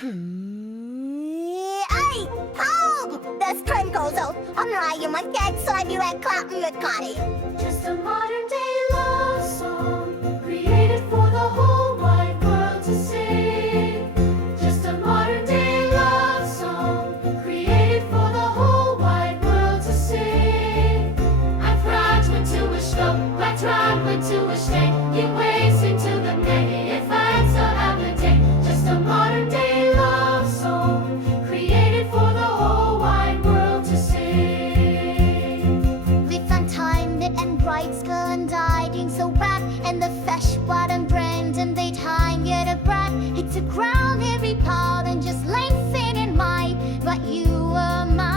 Hey, hold! The string goes out. I'm lying my dead side, you ain't clapping your cotty. Just a modern day love song, created for the whole wide world to sing. Just a modern day love song, created for the whole wide world to sing. I'm fragment to a stroke, my fragment to a stain. You waste into the negative vibes of holiday. Just a modern day love song, created for the whole wide world to sing. We found time and bright and dying so bad, and the fresh bottom brand and they time get a breath. It's a ground every part and just lengthen in mind, but you were mine.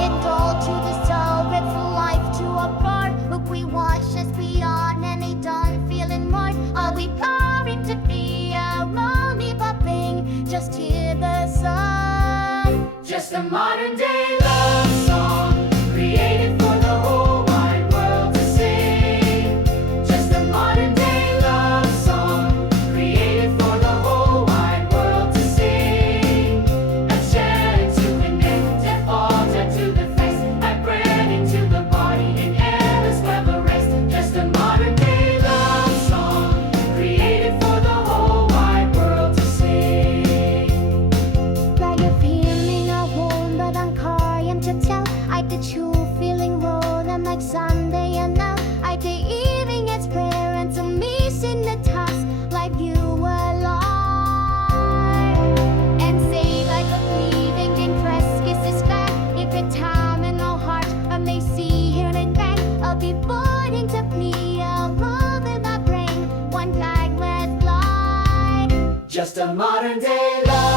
And all to the soul, rip for life to a bar. Look, we watch us beyond and they done feeling more. Are we pouring to be our mommy popping? Just hear the sun. Just a modern day love song, created for the whole wide world to sing. Just a modern day love song, created for the whole wide world to sing. A chair to an end, death altar to the face, vibrating to the body in endless reverence. Just a modern day love song, created for the whole wide world to sing. Like a feeling I won't, but I'm crying to tell. I did you feeling roll and like Sunday and now I did evening it's prayer and some missing the task like you were alive. And say like a leaving in press kisses back. If it's time in our heart and they see here and back, I'll be burning to me, I'll move in my brain. One black red light. Just a modern day love